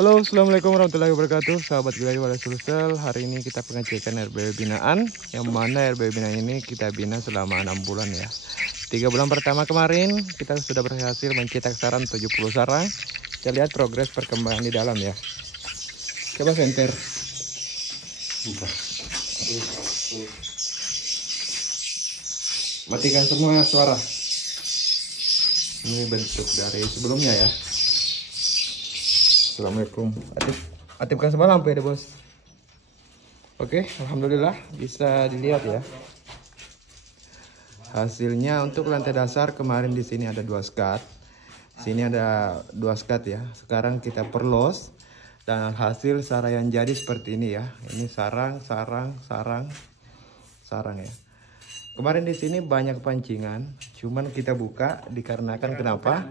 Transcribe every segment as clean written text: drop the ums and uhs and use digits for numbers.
Halo, assalamualaikum warahmatullahi wabarakatuh, sahabat wilayah Walet Sulsel. Hari ini kita pengecekan RBW binaan, yang mana RBW binaan ini kita bina selama 6 bulan ya. 3 bulan pertama kemarin kita sudah berhasil mencetak sarang 70 sarang. Kita lihat progres perkembangan di dalam ya. Coba senter. Matikan semua suara. Ini bentuk dari sebelumnya ya. Assalamualaikum. Aktifkan semua lampu ya deh bos. Oke, alhamdulillah bisa dilihat ya. Hasilnya untuk lantai dasar kemarin di sini ada 2 skat. Sini ada 2 skat ya. Sekarang kita perlos dan hasil sarang yang jadi seperti ini ya. Ini sarang ya. Kemarin di sini banyak pancingan, cuman kita buka dikarenakan kenapa?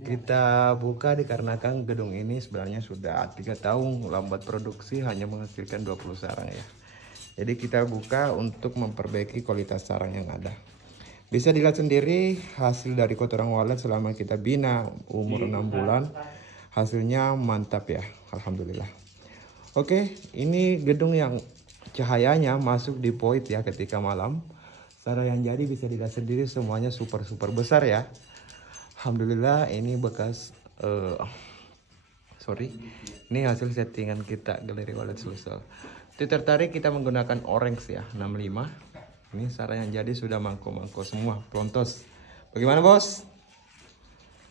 Kita buka dikarenakan gedung ini sebenarnya sudah 3 tahun lambat produksi, hanya menghasilkan 20 sarang ya. Jadi kita buka untuk memperbaiki kualitas sarang yang ada. Bisa dilihat sendiri hasil dari kotoran walet selama kita bina umur 6 bulan. Hasilnya mantap ya, alhamdulillah. Oke, ini gedung yang cahayanya masuk di void ya ketika malam. Sarang yang jadi bisa dilihat sendiri semuanya super besar ya. Alhamdulillah ini bekas ini hasil settingan kita Galeri Walet Sulsel. Itu tertarik kita menggunakan orange ya 65. Ini sarang yang jadi sudah mangko semua plontos. Bagaimana bos?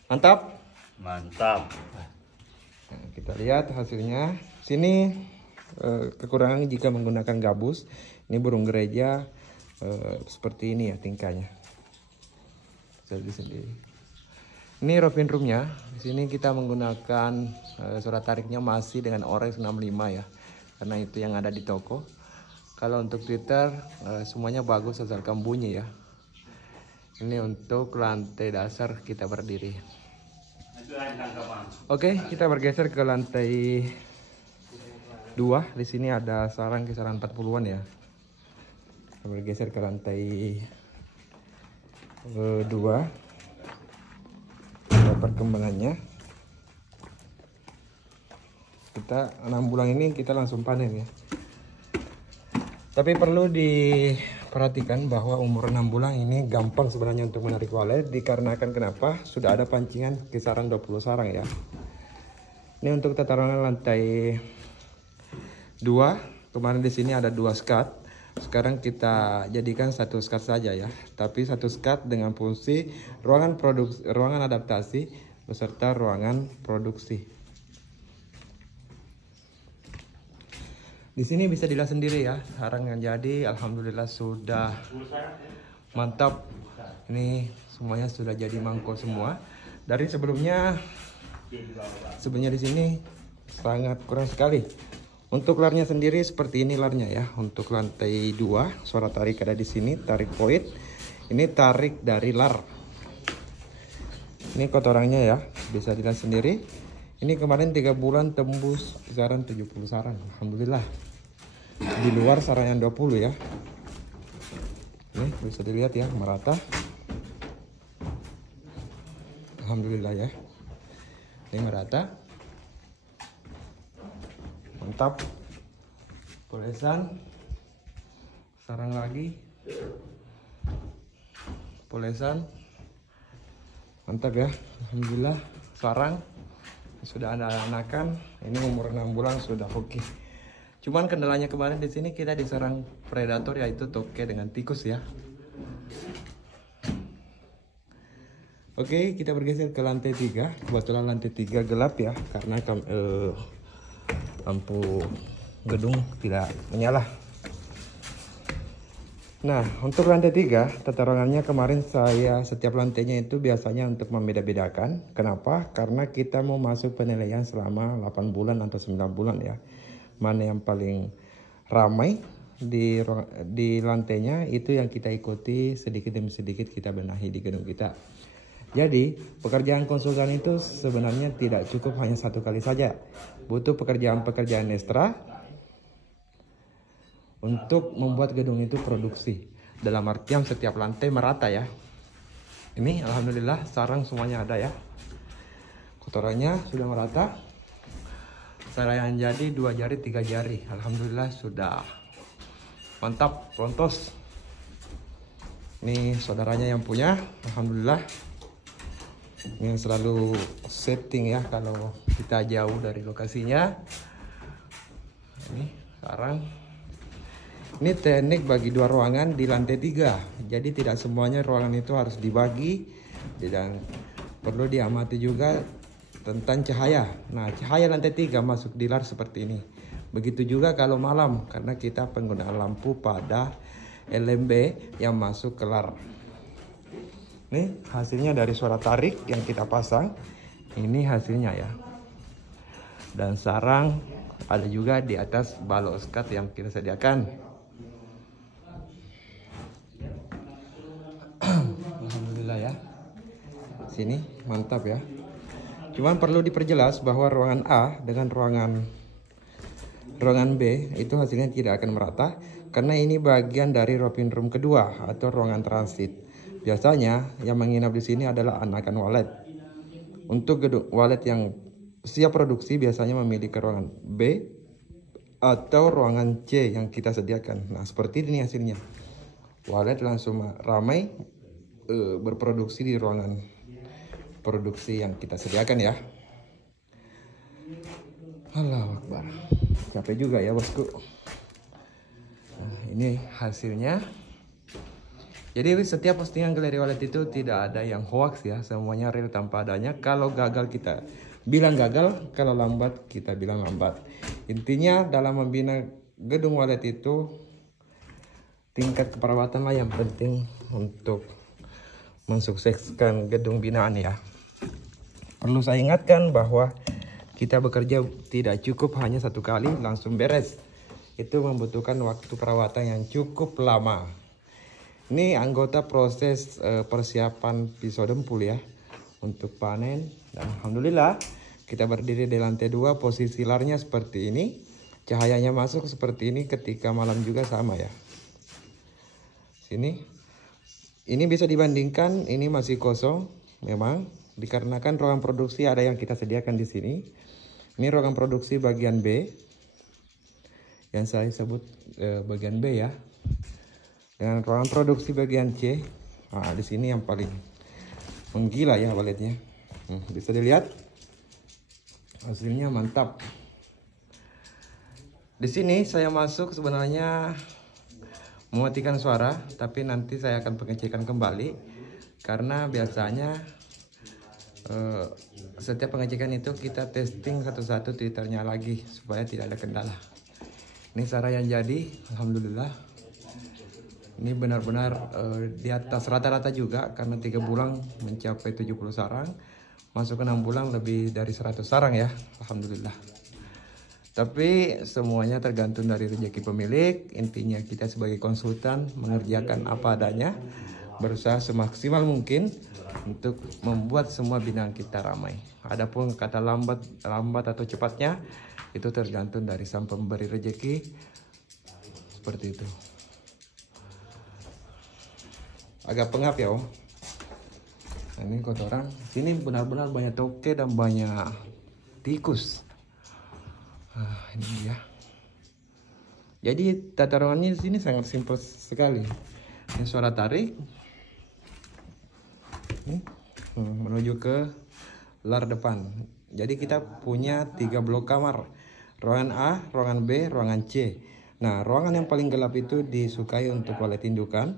Mantap? Mantap. Nah, kita lihat hasilnya. Sini kekurangan jika menggunakan gabus. Ini burung gereja seperti ini ya tingkahnya. Jadi sendiri. Ini roving roomnya. Di sini kita menggunakan surat tariknya masih dengan orange 65 ya. Karena itu yang ada di toko. Kalau untuk Twitter semuanya bagus asalkan bunyi ya. Ini untuk lantai dasar kita berdiri. Oke, kita bergeser ke lantai 2. Di sini ada sarang kisaran 40-an ya. Kita bergeser ke lantai 2. Perkembangannya kita 6 bulan ini kita langsung panen ya, tapi perlu diperhatikan bahwa umur 6 bulan ini gampang sebenarnya untuk menarik walet dikarenakan kenapa? Sudah ada pancingan kisaran 20 sarang ya. Ini untuk tata ruangan lantai 2. Kemarin di sini ada 2 skat. Sekarang kita jadikan 1 skat saja ya, tapi 1 skat dengan fungsi ruangan adaptasi beserta ruangan produksi. Di sini bisa dilihat sendiri ya, sarang yang jadi alhamdulillah sudah mantap. Ini semuanya sudah jadi mangkok semua. Dari sebelumnya di sini sangat kurang sekali. Untuk larnya sendiri seperti ini larnya ya. Untuk lantai 2 suara tarik ada di sini, tarik void. Ini tarik dari lar. Ini kotorannya ya, bisa dilihat sendiri. Ini kemarin 3 bulan tembus kisaran 70 sarang. Alhamdulillah. Di luar sarang yang 20 ya. Ini bisa dilihat ya, merata. Alhamdulillah ya. Ini merata. Mantap. Polesan. Sarang lagi. Polesan. Mantap ya. Alhamdulillah. Sarang sudah ada anakan. Ini umur 6 bulan sudah oke. Cuman kendalanya kemarin di sini kita diserang predator yaitu toke dengan tikus ya. Oke, kita bergeser ke lantai 3. Kebetulan lantai 3 gelap ya karena lampu gedung tidak menyala. Nah, untuk lantai 3 tata ruangannya kemarin saya setiap lantainya itu biasanya untuk membeda-bedakan. Kenapa? Karena kita mau masuk penilaian selama 8 bulan atau 9 bulan ya. Mana yang paling ramai di lantainya itu yang kita ikuti, sedikit demi sedikit kita benahi di gedung kita. Jadi pekerjaan konsultan itu sebenarnya tidak cukup hanya 1 kali saja. Butuh pekerjaan ekstra untuk membuat gedung itu produksi. Dalam artian setiap lantai merata ya. Ini alhamdulillah sarang semuanya ada ya. kotorannya sudah merata. Saya yang jadi 2 jari 3 jari, alhamdulillah sudah mantap, rontos. Ini saudaranya yang punya, alhamdulillah. Ini yang selalu setting ya kalau kita jauh dari lokasinya. Ini sekarang ini teknik bagi 2 ruangan di lantai 3. Jadi tidak semuanya ruangan itu harus dibagi, dan perlu diamati juga tentang cahaya. Nah, cahaya lantai 3 masuk di lar seperti ini. Begitu juga kalau malam, karena kita penggunaan lampu pada LMB yang masuk ke lar. Ini hasilnya dari suara tarik yang kita pasang. Ini hasilnya ya. Dan sarang ada juga di atas balok skat yang kita sediakan. Alhamdulillah ya. Sini mantap ya. Cuman perlu diperjelas bahwa ruangan A dengan ruangan B itu hasilnya tidak akan merata, karena ini bagian dari roping room kedua atau ruangan transit. Biasanya yang menginap di sini adalah anakan walet. Untuk gedung walet yang siap produksi biasanya memiliki ruangan B atau ruangan C yang kita sediakan. Nah, seperti ini hasilnya. Walet langsung ramai berproduksi di ruangan produksi yang kita sediakan ya. Allahu Akbar. Capek juga ya bosku. Nah, ini hasilnya. Jadi setiap postingan Galeri Walet itu tidak ada yang hoax ya, semuanya real tanpa adanya. Kalau gagal kita bilang gagal, kalau lambat kita bilang lambat. Intinya dalam membina gedung walet itu tingkat keperawatan lah yang penting untuk mensukseskan gedung binaan ya. Perlu saya ingatkan bahwa kita bekerja tidak cukup hanya 1 kali langsung beres. Itu membutuhkan waktu perawatan yang cukup lama. Ini anggota proses persiapan pisau dempul ya untuk panen. Dan alhamdulillah kita berdiri di lantai 2, posisi larnya seperti ini. Cahayanya masuk seperti ini, ketika malam juga sama ya. Sini. Ini bisa dibandingkan, ini masih kosong memang. Dikarenakan ruangan produksi ada yang kita sediakan di sini. Ini ruangan produksi bagian B, yang saya sebut bagian B ya. Dengan ruangan produksi bagian C. Nah, di sini yang paling menggila ya waletnya. Bisa dilihat hasilnya mantap. Di sini saya masuk sebenarnya mematikan suara, tapi nanti saya akan pengecekan kembali karena biasanya setiap pengecekan itu kita testing satu-satu Twitternya lagi supaya tidak ada kendala. Ini cara yang jadi, alhamdulillah. Ini benar-benar di atas rata-rata juga, karena 3 bulan mencapai 70 sarang, masuk ke 6 bulan lebih dari 100 sarang ya, alhamdulillah. Tapi semuanya tergantung dari rezeki pemilik. Intinya kita sebagai konsultan mengerjakan apa adanya, berusaha semaksimal mungkin untuk membuat semua binaan kita ramai. Adapun kata lambat atau cepatnya itu tergantung dari sang pemberi rezeki. Seperti itu. Agak pengap ya Om. Nah, ini kotoran. Sini benar-benar banyak toke dan banyak tikus. Ini dia. Jadi tata ruangannya di sini sangat simpel sekali. Ini suara tarik. Menuju ke lar depan. Jadi kita punya 3 blok kamar. Ruangan A, ruangan B, ruangan C. Nah, ruangan yang paling gelap itu disukai untuk walet indukan.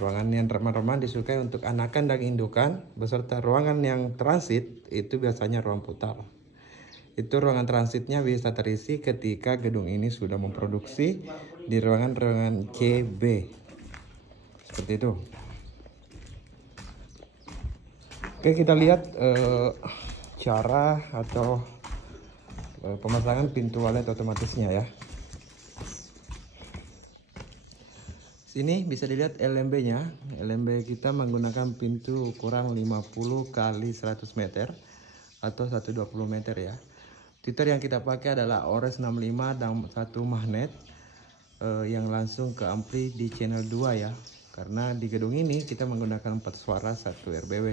Ruangan yang remang-remang disukai untuk anakan dan indukan. Beserta ruangan yang transit itu biasanya ruang putar. Itu ruangan transitnya bisa terisi ketika gedung ini sudah memproduksi di ruangan CB. Seperti itu. Oke, kita lihat cara atau pemasangan pintu walet otomatisnya ya. Sini bisa dilihat LMB-nya. LMB kita menggunakan pintu ukuran 50 kali 100 meter atau 120 meter ya. Twitter yang kita pakai adalah Ores 65 dan 1 magnet yang langsung ke ampli di channel 2 ya. Karena di gedung ini kita menggunakan 4 suara 1 RBW.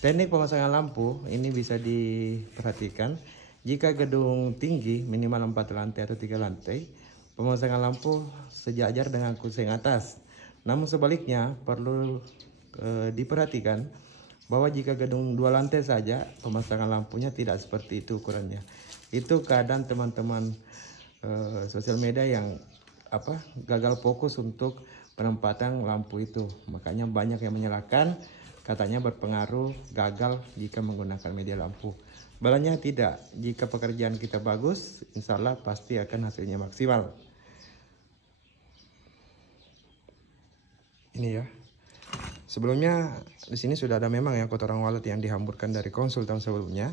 Teknik pemasangan lampu ini bisa diperhatikan. Jika gedung tinggi minimal 4 lantai atau 3 lantai, pemasangan lampu sejajar dengan kuseng atas. Namun sebaliknya perlu diperhatikan bahwa jika gedung 2 lantai saja, pemasangan lampunya tidak seperti itu ukurannya. Itu keadaan teman-teman sosial media yang gagal fokus untuk penempatan lampu itu. Makanya banyak yang menyalahkan, katanya berpengaruh gagal jika menggunakan media lampu. Balanya tidak, jika pekerjaan kita bagus, insya Allah pasti akan hasilnya maksimal. Ini ya. Sebelumnya di sini sudah ada memang ya kotoran walet yang dihamburkan dari konsultan sebelumnya.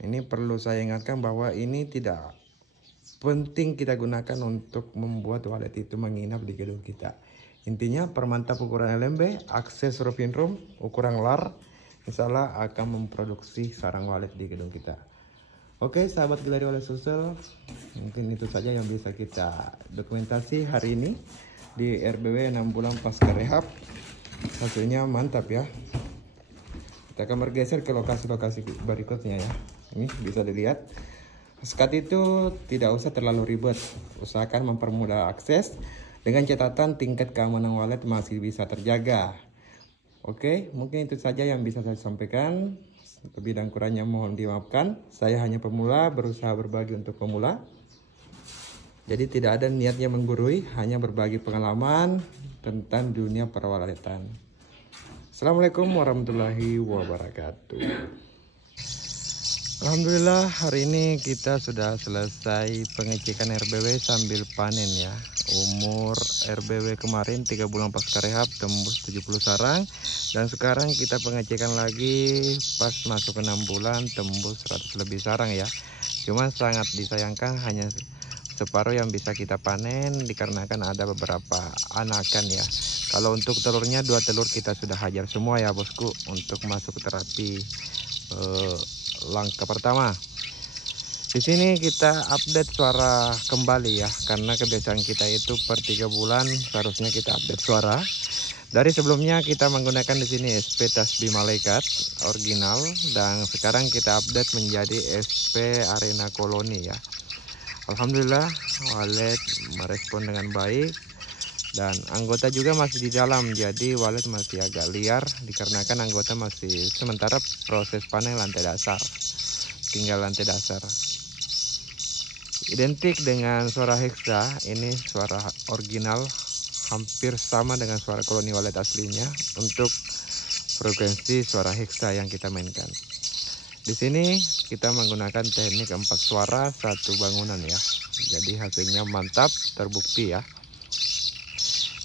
Ini perlu saya ingatkan bahwa ini tidak penting kita gunakan untuk membuat walet itu menginap di gedung kita. Intinya permantap ukuran LMB, akses roofing room, ukuran LAR, insya Allah akan memproduksi sarang walet di gedung kita. Oke sahabat Gelari Walet Sulsel, mungkin itu saja yang bisa kita dokumentasi hari ini di RBW 6 bulan pasca rehab. Hasilnya mantap ya. Kita akan bergeser ke lokasi-lokasi berikutnya ya. Ini bisa dilihat. Sekat itu tidak usah terlalu ribet, usahakan mempermudah akses. Dengan catatan tingkat keamanan walet masih bisa terjaga. Oke, mungkin itu saja yang bisa saya sampaikan. Lebih dan kurangnya mohon dimaafkan. Saya hanya pemula, berusaha berbagi untuk pemula. Jadi tidak ada niatnya menggurui, hanya berbagi pengalaman tentang dunia perwaletan. Assalamualaikum warahmatullahi wabarakatuh. Alhamdulillah hari ini kita sudah selesai pengecekan RBW sambil panen ya. Umur RBW kemarin 3 bulan pasca rehab tembus 70 sarang. Dan sekarang kita pengecekan lagi pas masuk ke 6 bulan tembus 100 lebih sarang ya. Cuma sangat disayangkan hanya separuh yang bisa kita panen dikarenakan ada beberapa anakan ya. Kalau untuk telurnya 2 telur kita sudah hajar semua ya bosku untuk masuk terapi langkah pertama. Di sini kita update suara kembali ya, karena kebiasaan kita itu per 3 bulan seharusnya kita update suara. Dari sebelumnya kita menggunakan di sini SP Tasbih Malaikat original dan sekarang kita update menjadi SP Arena Koloni ya. Alhamdulillah walet merespon dengan baik dan anggota juga masih di dalam, jadi walet masih agak liar dikarenakan anggota masih sementara proses panen lantai dasar, tinggal lantai dasar. Identik dengan suara hexa, ini suara original hampir sama dengan suara koloni walet aslinya untuk frekuensi suara hexa yang kita mainkan. Di sini kita menggunakan teknik 4 suara 1 bangunan ya, jadi hasilnya mantap, terbukti ya.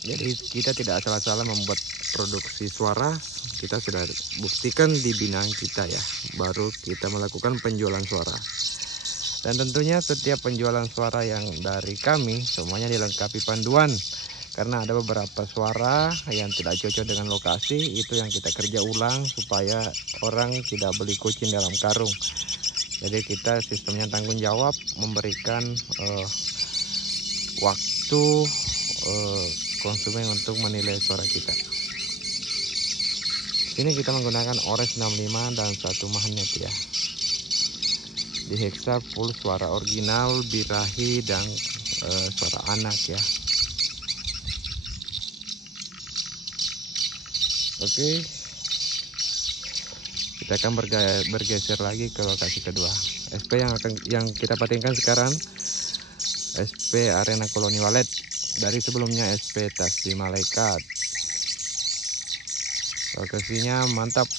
Jadi kita tidak salah-salah membuat produksi suara, kita sudah buktikan di binaan kita ya, baru kita melakukan penjualan suara. Dan tentunya setiap penjualan suara yang dari kami semuanya dilengkapi panduan, karena ada beberapa suara yang tidak cocok dengan lokasi, itu yang kita kerja ulang supaya orang tidak beli kucing dalam karung. Jadi kita sistemnya tanggung jawab, memberikan waktu konsumen untuk menilai suara kita. Ini kita menggunakan Ores 65 dan 1 magnet ya. Di hexa full suara original, birahi dan suara anak ya. Oke. Kita akan bergeser lagi ke lokasi kedua. SP yang kita patenkan sekarang SP Arena Koloni Walet. Dari sebelumnya SP Tasbih Malaikat. Lokasinya mantap.